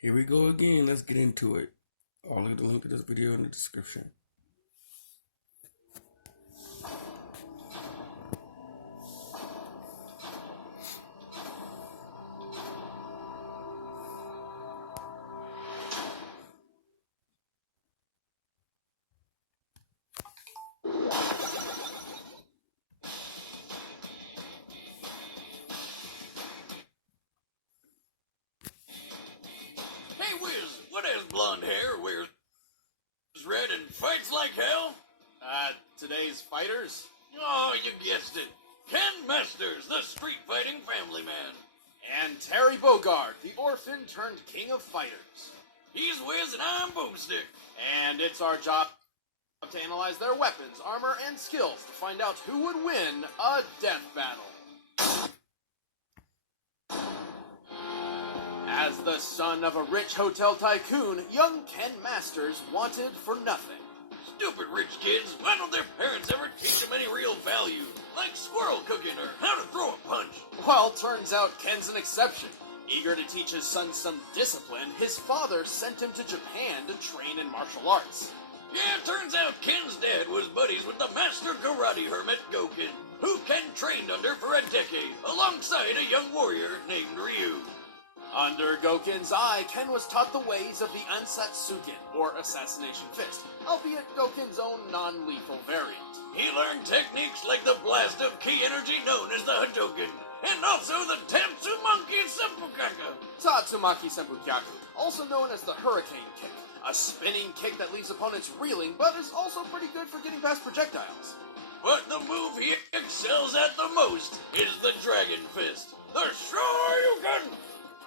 Here we go again. Let's get into it. I'll leave the link to this video in the description. Hey, Wiz, what has blonde hair, wears red, and fights like hell? Today's fighters? Oh, you guessed it. Ken Masters, the street fighting family man. And Terry Bogard, the orphan turned king of fighters. He's Wiz and I'm Boomstick. And it's our job to analyze their weapons, armor, and skills to find out who would win a death battle. As the son of a rich hotel tycoon, young Ken Masters wanted for nothing. Stupid rich kids, why don't their parents ever teach them any real value? Like squirrel cooking or how to throw a punch. Well, turns out Ken's an exception. Eager to teach his son some discipline, his father sent him to Japan to train in martial arts. Yeah, turns out Ken's dad was buddies with the master karate hermit Goken, who Ken trained under for a decade, alongside a young warrior named Ryu. Under Goken's eye, Ken was taught the ways of the Ansatsuken, or Assassination Fist, albeit Goken's own non-lethal variant. He learned techniques like the blast of ki energy known as the Hadouken, and also the Tatsumaki Seppukaku. Tatsumaki Seppukaku, also known as the Hurricane Kick, a spinning kick that leaves opponents reeling, but is also pretty good for getting past projectiles. But the move he excels at the most is the Dragon Fist, the Shoryuken.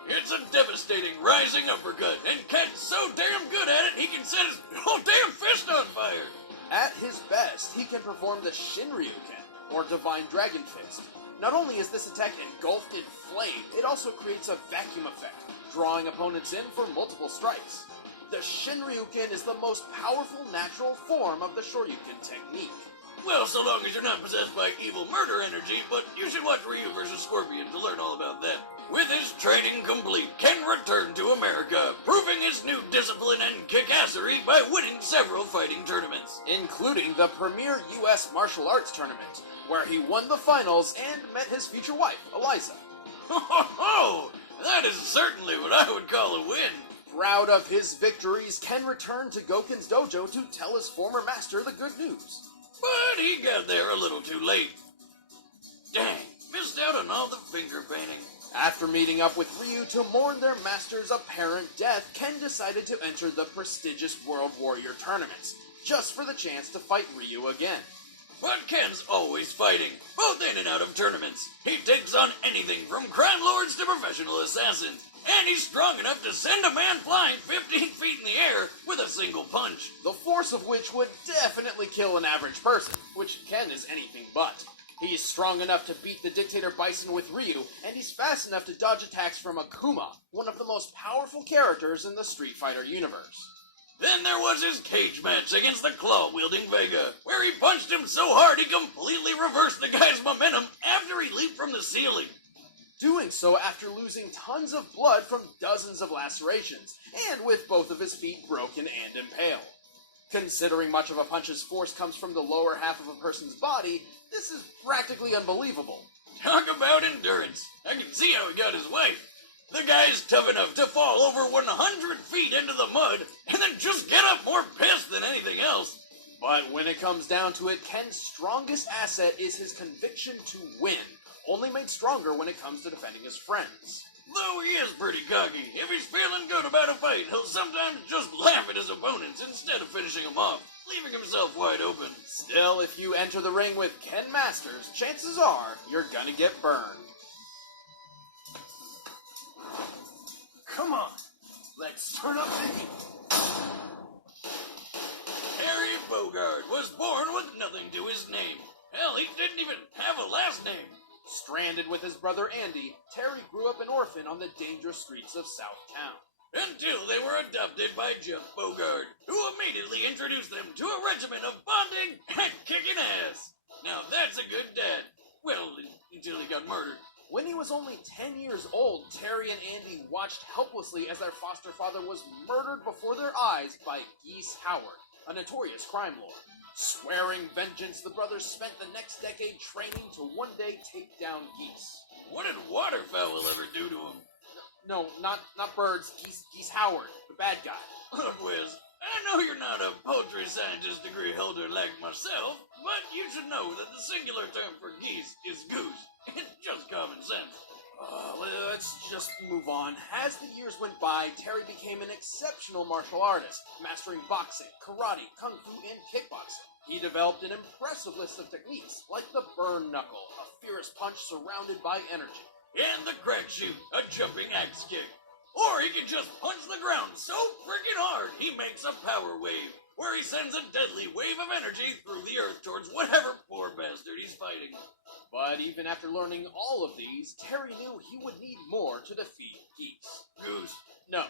It's a devastating rising uppercut, and Ken's so damn good at it he can set his whole damn fist on fire. At his best, he can perform the Shinryuken, or Divine Dragon Fist. Not only is this attack engulfed in flame, it also creates a vacuum effect, drawing opponents in for multiple strikes. The Shinryuken is the most powerful natural form of the Shoryuken technique. Well, so long as you're not possessed by evil murder energy, but you should watch Ryu vs. Scorpion to learn all about that. With his training complete, Ken returned to America, proving his new discipline and kickassery by winning several fighting tournaments. Including the premier U.S. martial arts tournament, where he won the finals and met his future wife, Eliza. Ho ho ho! That is certainly what I would call a win. Proud of his victories, Ken returned to Goken's dojo to tell his former master the good news. But he got there a little too late. Dang, missed out on all the finger painting. After meeting up with Ryu to mourn their master's apparent death, Ken decided to enter the prestigious World Warrior tournaments, just for the chance to fight Ryu again. But Ken's always fighting, both in and out of tournaments. He takes on anything from crime lords to professional assassins, and he's strong enough to send a man flying 15 feet in the air with a single punch. The force of which would definitely kill an average person, which Ken is anything but. He's strong enough to beat the Dictator Bison with Ryu, and he's fast enough to dodge attacks from Akuma, one of the most powerful characters in the Street Fighter universe. Then there was his cage match against the claw-wielding Vega, where he punched him so hard he completely reversed the guy's momentum after he leaped from the ceiling. Doing so after losing tons of blood from dozens of lacerations, and with both of his feet broken and impaled. Considering much of a punch's force comes from the lower half of a person's body, this is practically unbelievable. Talk about endurance. I can see how he got his wife. The guy's tough enough to fall over 100 feet into the mud and then just get up more pissed than anything else. But when it comes down to it, Ken's strongest asset is his conviction to win, only made stronger when it comes to defending his friends. Though he is pretty cocky, if he's feeling good about a fight, he'll sometimes just laugh at his opponents instead of finishing them off, leaving himself wide open. Still, if you enter the ring with Ken Masters, chances are you're gonna get burned. Come on, let's turn up the heat. Terry Bogard was born with nothing to his name. Hell, he didn't even have a last name. Stranded with his brother Andy, Terry grew up an orphan on the dangerous streets of Southtown. Until they were adopted by Jeff Bogard, who immediately introduced them to a regimen of bonding and kicking ass. Now that's a good dad. Well, until he got murdered. When he was only 10 years old, Terry and Andy watched helplessly as their foster father was murdered before their eyes by Geese Howard, a notorious crime lord. Swearing vengeance, the brothers spent the next decade training to one day take down Geese. What did waterfowl ever do to him? No, not birds, Geese Howard, the bad guy. Look, Wiz, I know you're not a poultry scientist degree holder like myself, but you should know that the singular term for geese is goose. It's just common sense. Let's just move on. As the years went by, Terry became an exceptional martial artist, mastering boxing, karate, kung fu, and kickboxing. He developed an impressive list of techniques, like the burn knuckle, a fierce punch surrounded by energy. And the crack shoot, a jumping axe kick. Or he can just punch the ground so freaking hard he makes a power wave, where he sends a deadly wave of energy through the earth towards whatever poor bastard he's fighting. But even after learning all of these, Terry knew he would need more to defeat Geese. Goose. No.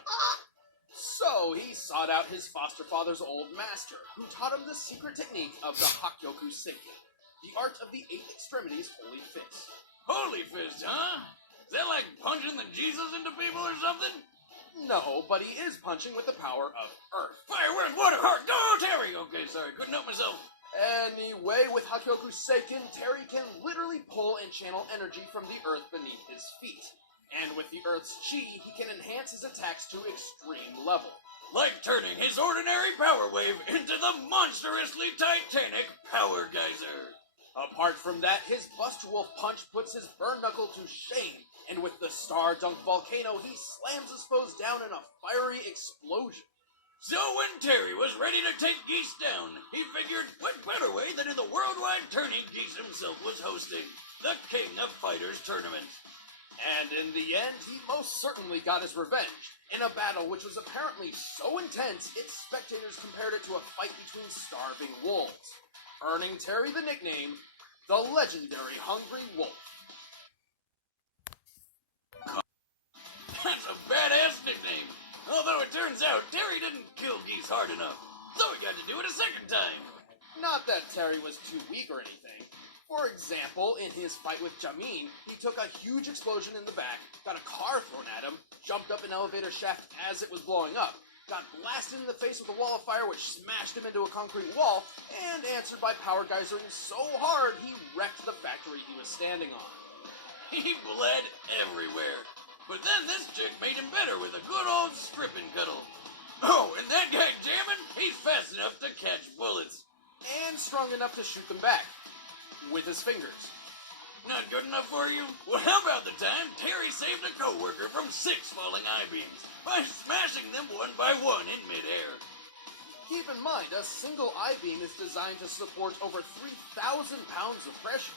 So he sought out his foster father's old master, who taught him the secret technique of the Hakyoku Seiken, the art of the 8 extremities holy fist. Holy fist, huh? Is that like punching the Jesus into people or something? No, but he is punching with the power of Earth. Fire, wind, water, heart, go, Terry! Okay, sorry, couldn't help myself. Anyway, with Hakyoku Seiken, Terry can literally pull and channel energy from the earth beneath his feet. And with the earth's chi, he can enhance his attacks to extreme level. Like turning his ordinary power wave into the monstrously titanic power geyser. Apart from that, his Bust Wolf punch puts his burn knuckle to shame, and with the Star Dunk Volcano, he slams his foes down in a fiery explosion. So when Terry was ready to take Geese down, he figured what better way than in the worldwide tourney Geese himself was hosting, the King of Fighters tournament. And in the end, he most certainly got his revenge, in a battle which was apparently so intense, its spectators compared it to a fight between starving wolves, earning Terry the nickname, the legendary Hungry Wolf. That's a badass nickname. Although it turns out Terry didn't kill Geese hard enough, so he got to do it a second time. Not that Terry was too weak or anything. For example, in his fight with Jamin, he took a huge explosion in the back, got a car thrown at him, jumped up an elevator shaft as it was blowing up, got blasted in the face with a wall of fire which smashed him into a concrete wall, and answered by power geysering so hard he wrecked the factory he was standing on. He bled everywhere. But then this chick made him better with a good old strip and cuddle. Oh, and that guy jamming, he's fast enough to catch bullets. And strong enough to shoot them back. With his fingers. Not good enough for you? Well, how about the time Terry saved a coworker from 6 falling I-beams by smashing them one by one in midair? Keep in mind, a single I-beam is designed to support over 3,000 pounds of pressure.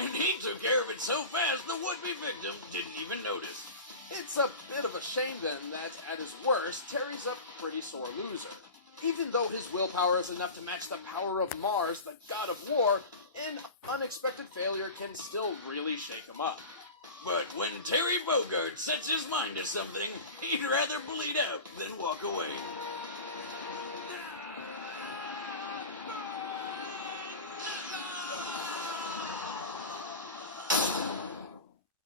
And he took care of it so fast the would-be victim didn't even notice. It's a bit of a shame then that, at his worst, Terry's a pretty sore loser. Even though his willpower is enough to match the power of Mars, the god of war, an unexpected failure can still really shake him up. But when Terry Bogard sets his mind to something, he'd rather bleed out than walk away.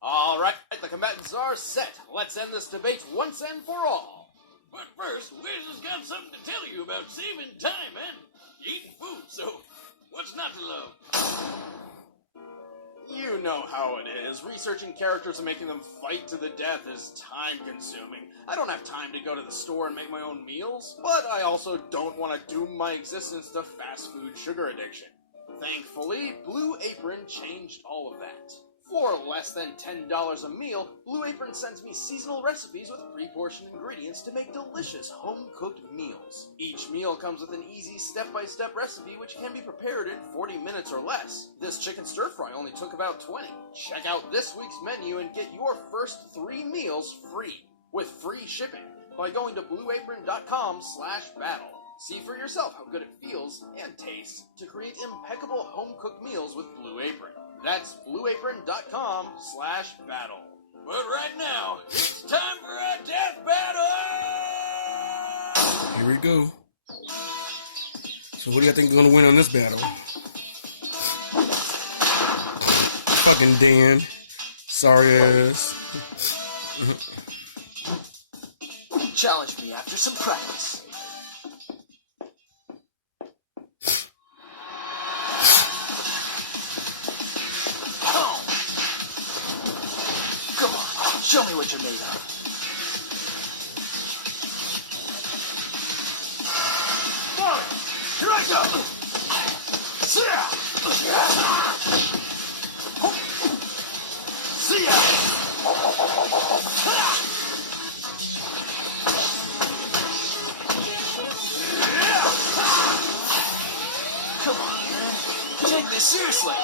Alright, the combatants are set. Let's end this debate once and for all. But first, Wiz has got something to tell you about saving time and eating food, so what's not to love? You know how it is. Researching characters and making them fight to the death is time-consuming. I don't have time to go to the store and make my own meals, but I also don't want to doom my existence to fast food sugar addiction. Thankfully, Blue Apron changed all of that. For less than $10 a meal, Blue Apron sends me seasonal recipes with pre-portioned ingredients to make delicious home-cooked meals. Each meal comes with an easy step-by-step recipe which can be prepared in 40 minutes or less. This chicken stir-fry only took about 20. Check out this week's menu and get your first 3 meals free, with free shipping, by going to blueapron.com/battle. See for yourself how good it feels and tastes to create impeccable home-cooked meals with Blue Apron. That's blueapron.com/battle. But right now, it's time for a death battle! Here we go. So what do you think is going to win on this battle? Fucking Dan. Sorry ass. Challenge me after some practice. Oh. Come on, show me what you're made of. Here I go! See ya! See ya! Come on, man. Take this seriously.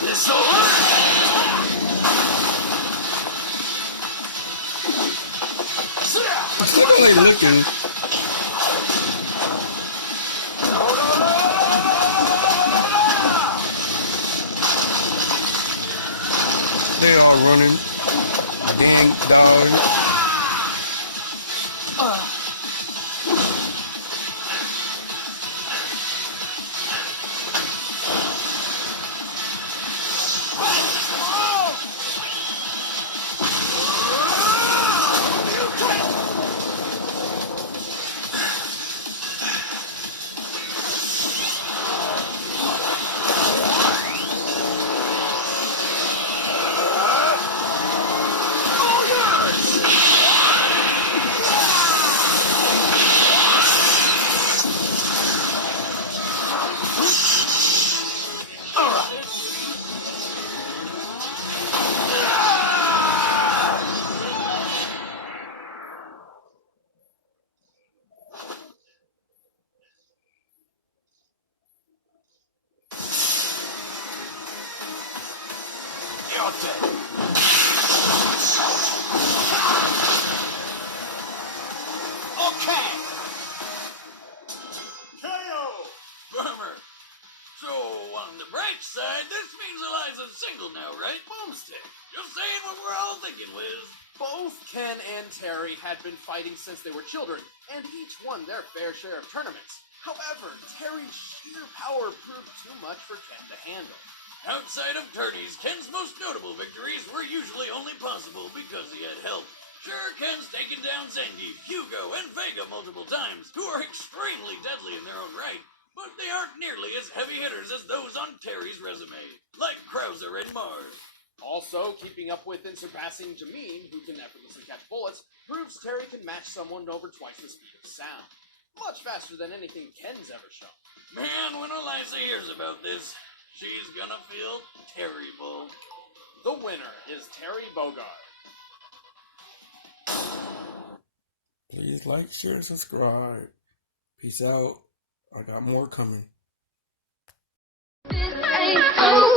This'll What are they looking? They all running. Dang dog. You're dead. Okay. KO. Bummer. So, on the bright side, this means Eliza's single now, right? Boomstick. Just saying what we're all thinking, Wiz. Both Ken and Terry had been fighting since they were children, and each won their fair share of tournaments. However, Terry's sheer power proved too much for Ken to handle. Outside of tourneys, Ken's most notable victories were usually only possible because he had help. Sure, Ken's taken down Zangief, Hugo, and Vega multiple times, who are extremely deadly in their own right, but they aren't nearly as heavy hitters as those on Terry's resume, like Krauser and Mars. Also, keeping up with and surpassing Jameen, who can effortlessly catch bullets, proves Terry can match someone over twice the speed of sound. Much faster than anything Ken's ever shown. Man, when Eliza hears about this, she's gonna feel terrible. The winner is Terry Bogard. Please like, share, subscribe. Peace out. I got more coming. This ain't over.